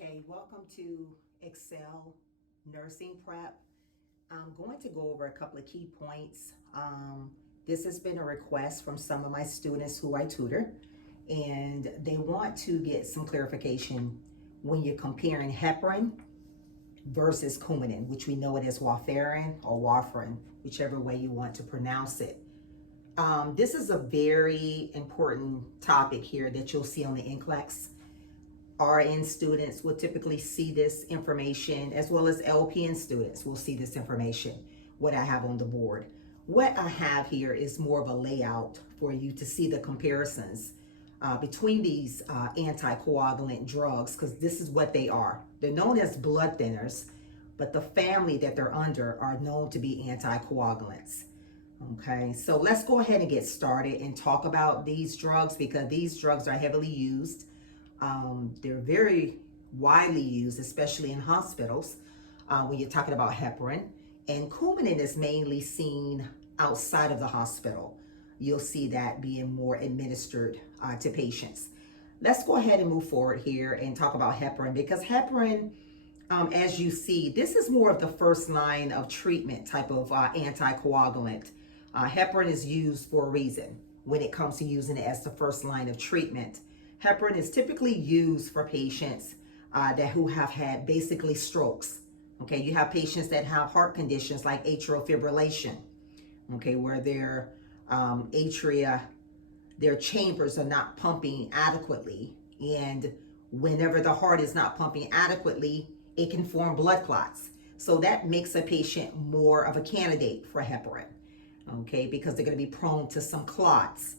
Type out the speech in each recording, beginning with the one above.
Okay, welcome to Excel Nursing Prep. I'm going to go over a couple of key points. This has been a request from some of my students who I tutor, and they want to get some clarification when you're comparing heparin versus Coumadin, which we know it as warfarin or warfarin, whichever way you want to pronounce it. This is a very important topic here that you'll see on the Nclex. RN students will typically see this information, as well as LPN students will see this information, what I have on the board. What I have here is more of a layout for you to see the comparisons between these anticoagulant drugs, because this is what they are. They're known as blood thinners, but the family that they're under are known to be anticoagulants. Okay, so let's go ahead and get started and talk about these drugs, because these drugs are heavily used. They're very widely used, especially in hospitals, when you're talking about heparin. And Coumadin is mainly seen outside of the hospital. You'll see that being more administered to patients. Let's go ahead and move forward here and talk about heparin, because heparin, as you see, this is more of the first line of treatment type of anticoagulant. Heparin is used for a reason when it comes to using it as the first line of treatment. Heparin is typically used for patients who have had basically strokes. Okay, you have patients that have heart conditions like atrial fibrillation, okay, where their their chambers are not pumping adequately. And whenever the heart is not pumping adequately, it can form blood clots. So that makes a patient more of a candidate for heparin, okay, because they're going to be prone to some clots.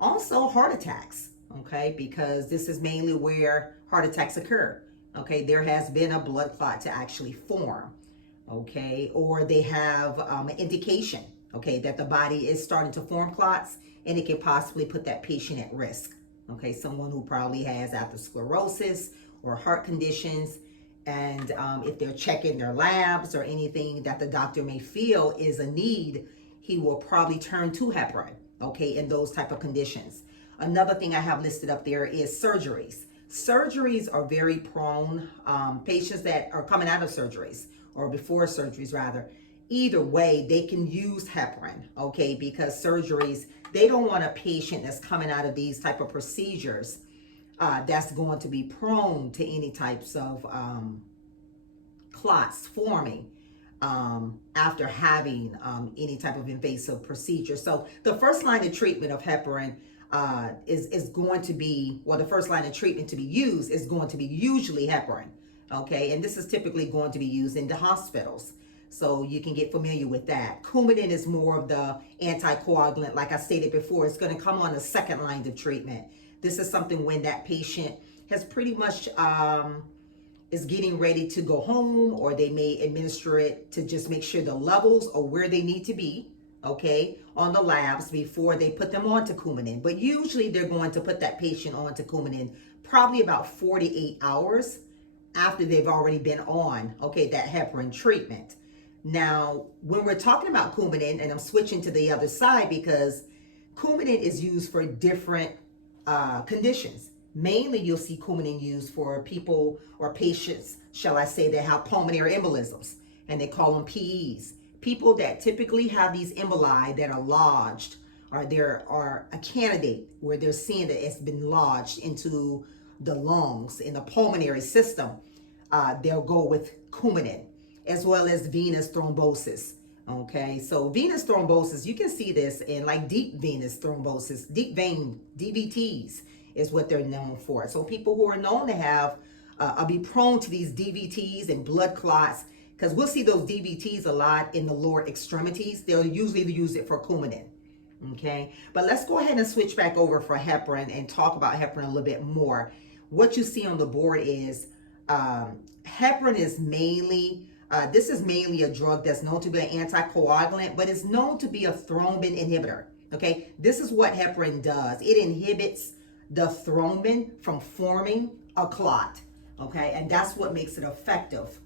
Also, heart attacks. Okay, because this is mainly where heart attacks occur. Okay, there has been a blood clot to actually form. Okay, or they have an indication, okay, that the body is starting to form clots, and it can possibly put that patient at risk. Okay, someone who probably has atherosclerosis or heart conditions, and if they're checking their labs or anything that the doctor may feel is a need, he will probably turn to heparin, okay, in those type of conditions. Another thing I have listed up there is surgeries. Surgeries are very prone, patients that are coming out of surgeries, or before surgeries rather, either way, they can use heparin, okay, because surgeries, they don't want a patient that's coming out of these type of procedures that's going to be prone to any types of clots forming after having any type of invasive procedure. So the first line of treatment of heparin is going to be, well, the first line of treatment to be used is going to be usually heparin, okay? And this is typically going to be used in the hospitals, so you can get familiar with that. Coumadin is more of the anticoagulant. Like I stated before, it's going to come on the second line of treatment. This is something when that patient has pretty much is getting ready to go home, or they may administer it to just make sure the levels are where they need to be, okay, on the labs before they put them on to Coumadin. But usually they're going to put that patient on to Coumadin probably about 48 hours after they've already been on, okay, that heparin treatment. Now, when we're talking about Coumadin, and I'm switching to the other side because Coumadin is used for different conditions. Mainly, you'll see Coumadin used for people or patients, shall I say, that have pulmonary embolisms, and they call them PEs. People that typically have these emboli that are lodged, or there are a candidate where they're seeing that it's been lodged into the lungs, in the pulmonary system, they'll go with Coumadin, as well as venous thrombosis. Okay, so venous thrombosis, you can see this in like deep venous thrombosis, deep vein DVTs is what they're known for. So people who are known to have, be prone to these DVTs and blood clots, because we'll see those DVTs a lot in the lower extremities. They'll usually use it for Coumadin, okay? But let's go ahead and switch back over for heparin and talk about heparin a little bit more. What you see on the board is heparin is mainly, this is mainly a drug that's known to be an anticoagulant, but it's known to be a thrombin inhibitor, okay? This is what heparin does. It inhibits the thrombin from forming a clot, okay? And that's what makes it effective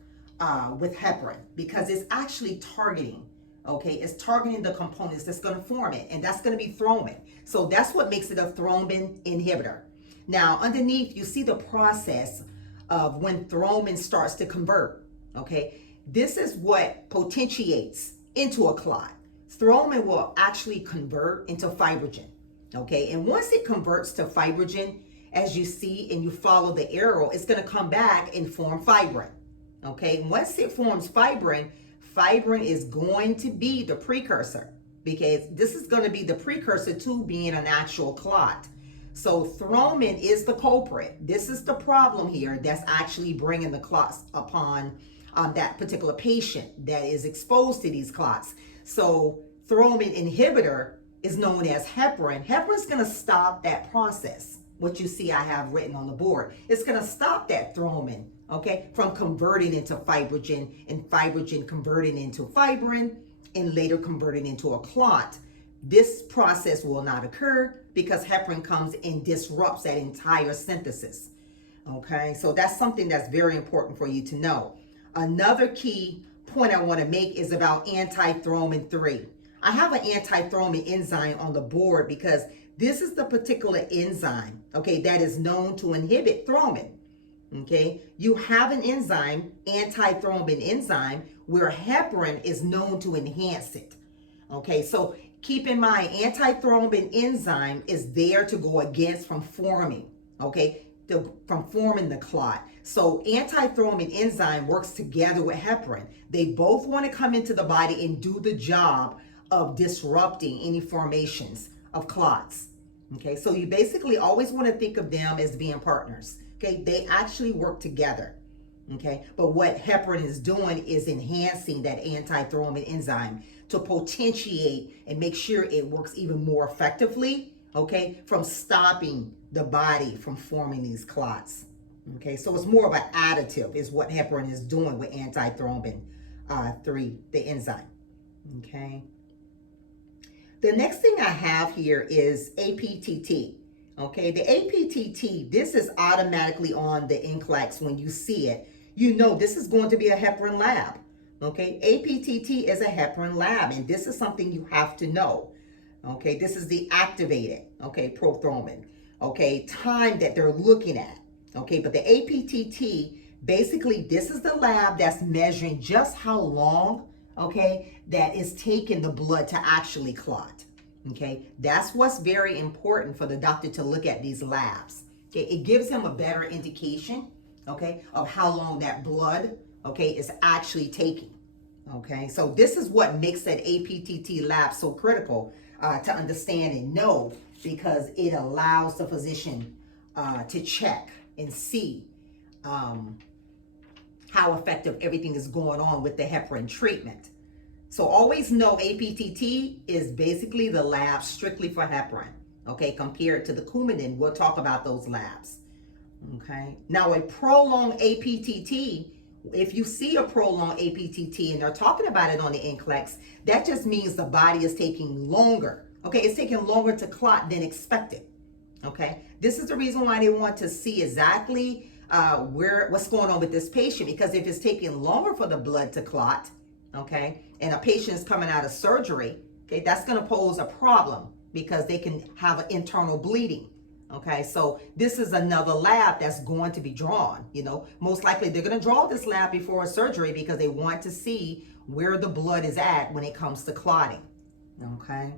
with heparin, because it's actually targeting, okay? It's targeting the components that's going to form it, and that's going to be thrombin. So that's what makes it a thrombin inhibitor. Now, underneath, you see the process of when thrombin starts to convert. Okay, this is what potentiates into a clot. Thrombin will actually convert into fibrogen. Okay, and once it converts to fibrogen, as you see and you follow the arrow, it's going to come back and form fibrin. Okay, once it forms fibrin, fibrin is going to be the precursor, because this is going to be the precursor to being an actual clot. So thrombin is the culprit. This is the problem here that's actually bringing the clots upon that particular patient that is exposed to these clots. So thrombin inhibitor is known as heparin. Heparin is going to stop that process. What you see I have written on the board. It's going to stop that thrombin, okay, from converting into fibrogen, and fibrogen converting into fibrin, and later converting into a clot. This process will not occur because heparin comes and disrupts that entire synthesis. Okay, so that's something that's very important for you to know. Another key point I want to make is about antithrombin 3. I have an antithrombin enzyme on the board because this is the particular enzyme, okay, that is known to inhibit thrombin. Okay, you have an enzyme, antithrombin enzyme, where heparin is known to enhance it. Okay, so keep in mind, antithrombin enzyme is there to go against from forming, okay, from forming the clot. So antithrombin enzyme works together with heparin. They both want to come into the body and do the job of disrupting any formations of clots. Okay, so you basically always want to think of them as being partners. Okay, they actually work together. Okay, but what heparin is doing is enhancing that antithrombin enzyme to potentiate and make sure it works even more effectively, okay, from stopping the body from forming these clots. Okay, so it's more of an additive is what heparin is doing with antithrombin 3, the enzyme. Okay. The next thing I have here is APTT. Okay, the APTT, this is automatically on the Nclex. When you see it, you know this is going to be a heparin lab. Okay, APTT is a heparin lab, and this is something you have to know. Okay, this is the activated, okay, prothrombin, okay, time that they're looking at. Okay, but the APTT, basically, this is the lab that's measuring just how long, okay, that is taking the blood to actually clot. Okay, that's what's very important for the doctor to look at these labs. Okay, it gives him a better indication, okay, of how long that blood, okay, is actually taking. Okay, so this is what makes that APTT lab so critical to understand and know, because it allows the physician to check and see how effective everything is going on with the heparin treatment. So always know APTT is basically the lab strictly for heparin, okay, compared to the Coumadin. We'll talk about those labs, okay? Now, a prolonged APTT, if you see a prolonged APTT and they're talking about it on the Nclex, that just means the body is taking longer, okay? It's taking longer to clot than expected, okay? This is the reason why they want to see exactly what's going on with this patient, because if it's taking longer for the blood to clot, okay, and a patient is coming out of surgery, okay, that's going to pose a problem because they can have an internal bleeding. Okay, so this is another lab that's going to be drawn. You know, most likely they're going to draw this lab before surgery because they want to see where the blood is at when it comes to clotting. Okay,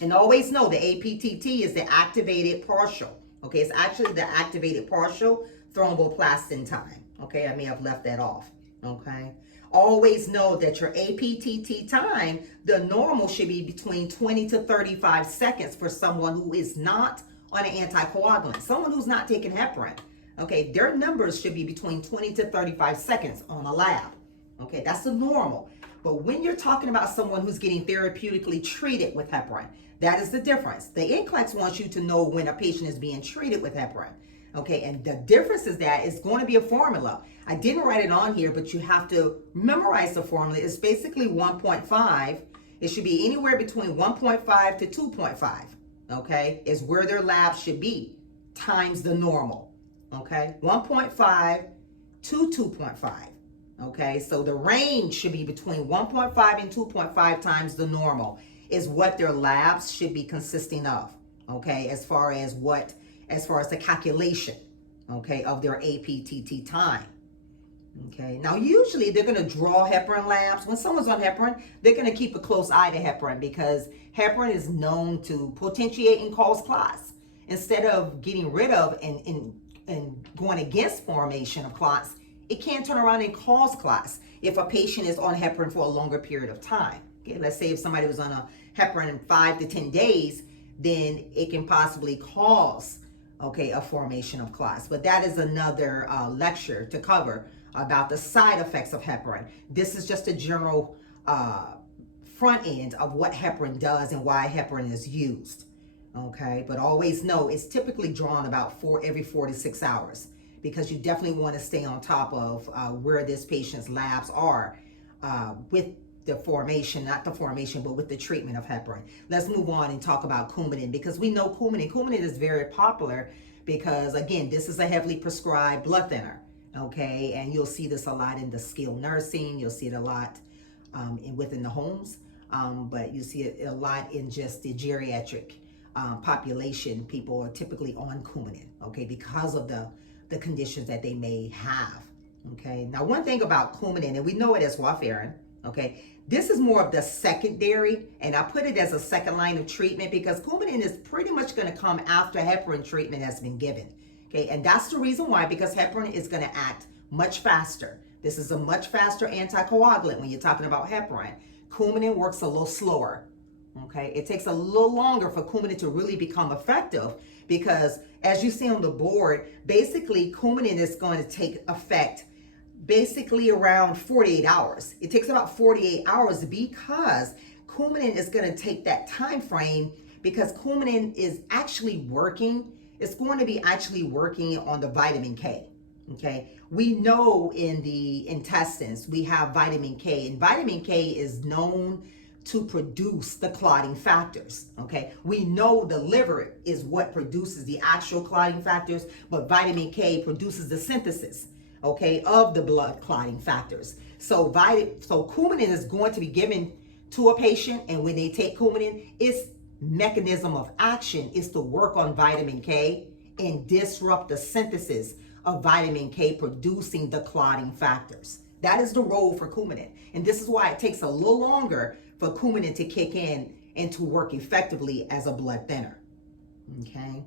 and always know the APTT is the activated partial. Okay, it's actually the activated partial thromboplastin time. Okay, I may have left that off. Okay. Always know that your APTT time, the normal should be between 20 to 35 seconds for someone who is not on an anticoagulant. Someone who's not taking heparin, okay, their numbers should be between 20 to 35 seconds on a lab. Okay, that's the normal. But when you're talking about someone who's getting therapeutically treated with heparin, that is the difference. The Nclex wants you to know when a patient is being treated with heparin. Okay, and the difference is that it's going to be a formula. I didn't write it on here, but you have to memorize the formula. It's basically 1.5. It should be anywhere between 1.5 to 2.5. Okay, is where their lab should be, times the normal. Okay, 1.5 to 2.5. Okay, so the range should be between 1.5 and 2.5 times the normal is what their labs should be consisting of. Okay, as far as the calculation. okay, of their APTT time. Okay, now usually they're going to draw heparin labs. When someone's on heparin, they're going to keep a close eye to heparin because heparin is known to potentiate and cause clots. Instead of getting rid of and going against formation of clots, it can turn around and cause clots if a patient is on heparin for a longer period of time. Okay, let's say if somebody was on a heparin in 5 to 10 days, then it can possibly cause, okay, a formation of clots. But that is another lecture to cover about the side effects of heparin. This is just a general front end of what heparin does and why heparin is used. Okay, but always know it's typically drawn about every 4 to 6 hours because you definitely want to stay on top of where this patient's labs are with the formation, not the formation, but with the treatment of heparin. Let's move on and talk about Coumadin because we know Coumadin. Coumadin is very popular because, again, this is a heavily prescribed blood thinner. Okay, and you'll see this a lot in the skilled nursing. You'll see it a lot within the homes, but you see it a lot in just the geriatric population. People are typically on Coumadin, okay, because of the conditions that they may have. Okay, now one thing about Coumadin, and we know it as warfarin, okay, this is more of the secondary, and I put it as a second line of treatment because Coumadin is pretty much going to come after heparin treatment has been given. Okay, and that's the reason why, because heparin is going to act much faster. This is a much faster anticoagulant when you're talking about heparin. Coumadin works a little slower. Okay, it takes a little longer for Coumadin to really become effective because, as you see on the board, basically Coumadin is going to take effect basically around 48 hours. It takes about 48 hours because Coumadin is going to take that time frame because Coumadin is actually working. It's going to be actually working on the vitamin K. Okay, we know in the intestines we have vitamin K, and vitamin K is known to produce the clotting factors. Okay, we know the liver is what produces the actual clotting factors, but vitamin K produces the synthesis, okay, of the blood clotting factors. So Coumadin is going to be given to a patient, and when they take Coumadin, its mechanism of action is to work on vitamin K and disrupt the synthesis of vitamin K, producing the clotting factors. That is the role for Coumadin, and this is why it takes a little longer for Coumadin to kick in and to work effectively as a blood thinner. Okay,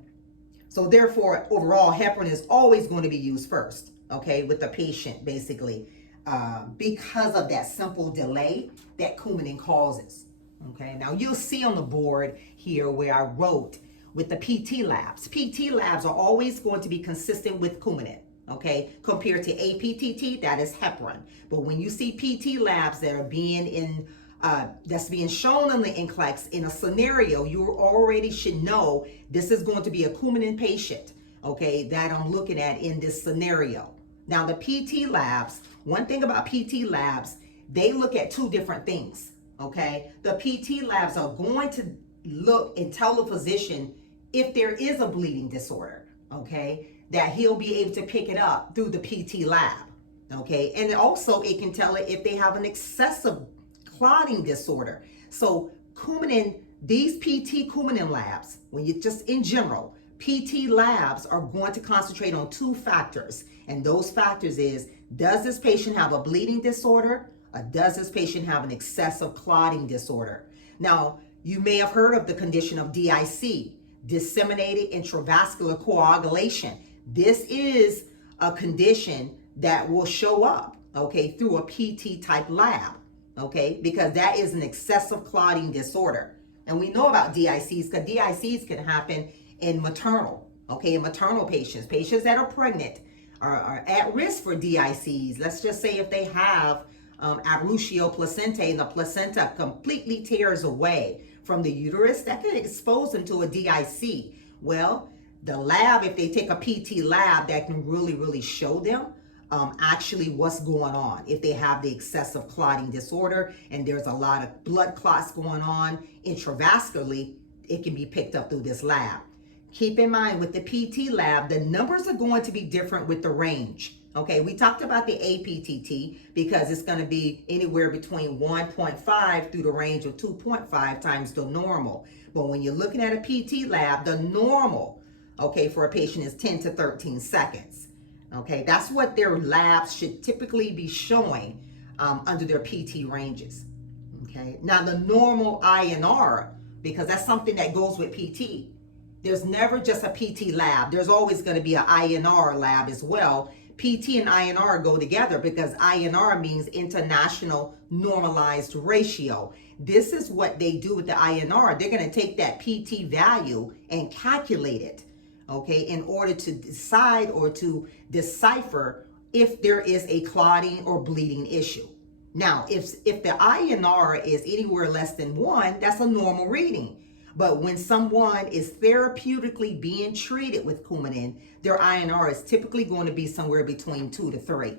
so therefore, overall, heparin is always going to be used first, okay, with the patient, basically, because of that simple delay that Coumadin causes. Okay, now you'll see on the board here where I wrote with the PT labs. PT labs are always going to be consistent with Coumadin, okay, compared to APTT, that is heparin. But when you see PT labs that are being that's being shown on the Nclex in a scenario, you already should know this is going to be a Coumadin patient, okay, that I'm looking at in this scenario. Now the PT labs, one thing about PT labs, they look at two different things. Okay, the PT labs are going to look and tell the physician if there is a bleeding disorder, okay, that he'll be able to pick it up through the PT lab, okay, and also it can tell it if they have an excessive clotting disorder. So Coumadin, these PT Coumadin labs, when you just in general, PT labs are going to concentrate on two factors, and those factors is, does this patient have a bleeding disorder? Or does this patient have an excessive clotting disorder? Now, you may have heard of the condition of DIC, disseminated intravascular coagulation. This is a condition that will show up, okay, through a PT type lab, okay, because that is an excessive clotting disorder. And we know about DICs because DICs can happen in maternal, okay, in maternal patients. Patients that are pregnant are at risk for DICs. Let's just say if they have abrutio placentae and the placenta completely tears away from the uterus, that can expose them to a DIC. Well, the lab, if they take a PT lab, that can really show them actually what's going on. If they have the excessive clotting disorder and there's a lot of blood clots going on intravascularly, it can be picked up through this lab. Keep in mind with the PT lab, the numbers are going to be different with the range. Okay, we talked about the APTT because it's going to be anywhere between 1.5 through the range of 2.5 times the normal. But when you're looking at a PT lab, the normal okay, for a patient is 10 to 13 seconds. Okay, that's what their labs should typically be showing under their PT ranges. Okay, now the normal INR, because that's something that goes with PT. There's never just a PT lab. There's always going to be an INR lab as well. PT and INR go together because INR means international normalized ratio. This is what they do with the INR. They're going to take that PT value and calculate it, okay, in order to decide or to decipher if there is a clotting or bleeding issue. Now, if the INR is anywhere less than 1, that's a normal reading. But when someone is therapeutically being treated with Coumadin, their INR is typically going to be somewhere between 2 to 3.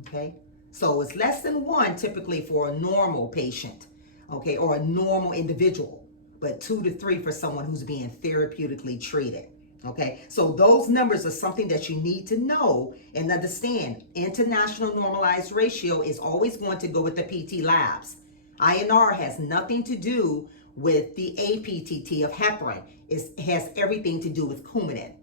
Okay, so it's less than 1 typically for a normal patient, okay, or a normal individual, but 2 to 3 for someone who's being therapeutically treated. Okay, so those numbers are something that you need to know and understand. International normalized ratio is always going to go with the PT labs. INR has nothing to do with the APTT of heparin. It has everything to do with Coumadin.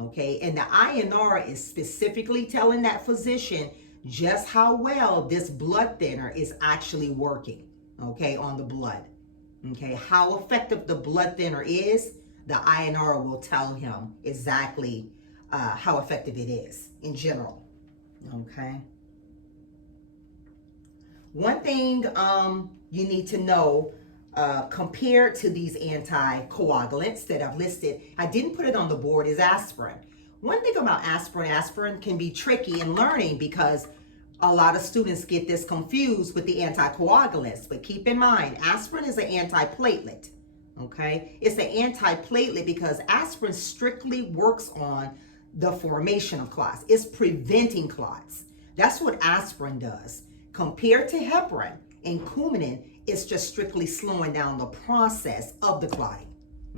Okay, and the INR is specifically telling that physician just how well this blood thinner is actually working, okay, on the blood. Okay, how effective the blood thinner is, the INR will tell him exactly how effective it is in general. Okay. One thing you need to know compared to these anticoagulants that I've listed, I didn't put it on the board, is aspirin. One thing about aspirin can be tricky in learning because a lot of students get this confused with the anticoagulants. But keep in mind, aspirin is an antiplatelet. Okay, it's an antiplatelet because aspirin strictly works on the formation of clots. It's preventing clots. That's what aspirin does. Compared to heparin and Coumadin, it's just strictly slowing down the process of the clotting.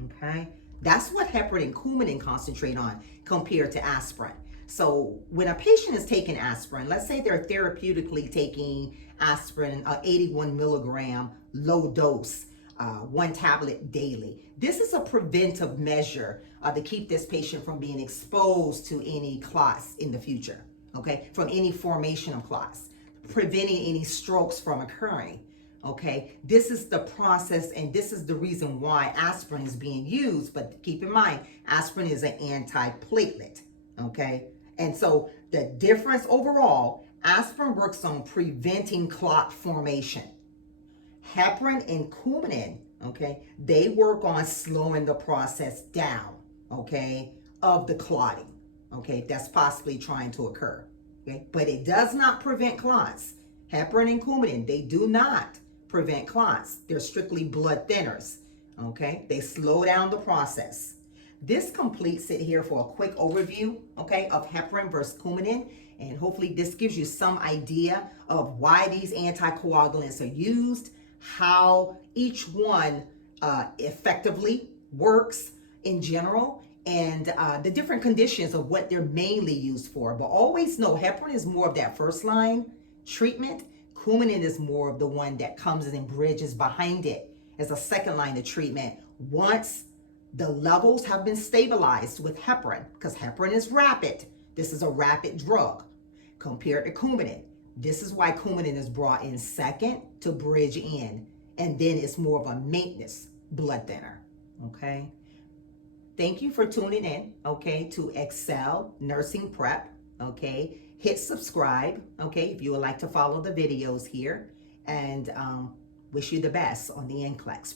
Okay, that's what heparin and Coumadin concentrate on compared to aspirin. So when a patient is taking aspirin, let's say they're therapeutically taking aspirin, 81 milligram low dose, 1 tablet daily. This is a preventive measure to keep this patient from being exposed to any clots in the future, okay, from any formation of clots, preventing any strokes from occurring, okay. This is the process and this is the reason why aspirin is being used, but keep in mind, aspirin is an antiplatelet, okay. And so the difference overall, aspirin works on preventing clot formation. Heparin and Coumadin, okay, they work on slowing the process down, okay, of the clotting, okay, that's possibly trying to occur, okay, but it does not prevent clots. Heparin and Coumadin, they do not prevent clots. They're strictly blood thinners, okay, they slow down the process. This completes it here for a quick overview, okay, of heparin versus Coumadin, and hopefully this gives you some idea of why these anticoagulants are used, how each one effectively works in general, and the different conditions of what they're mainly used for. But always know heparin is more of that first line treatment. Coumadin is more of the one that comes in and bridges behind it as a second line of treatment once the levels have been stabilized with heparin, because heparin is rapid. This is a rapid drug compared to Coumadin. This is why Coumadin is brought in second to bridge in, and then it's more of a maintenance blood thinner, okay? Thank you for tuning in, okay, to Excel Nursing Prep, okay? Hit subscribe, okay, if you would like to follow the videos here, and wish you the best on the Nclex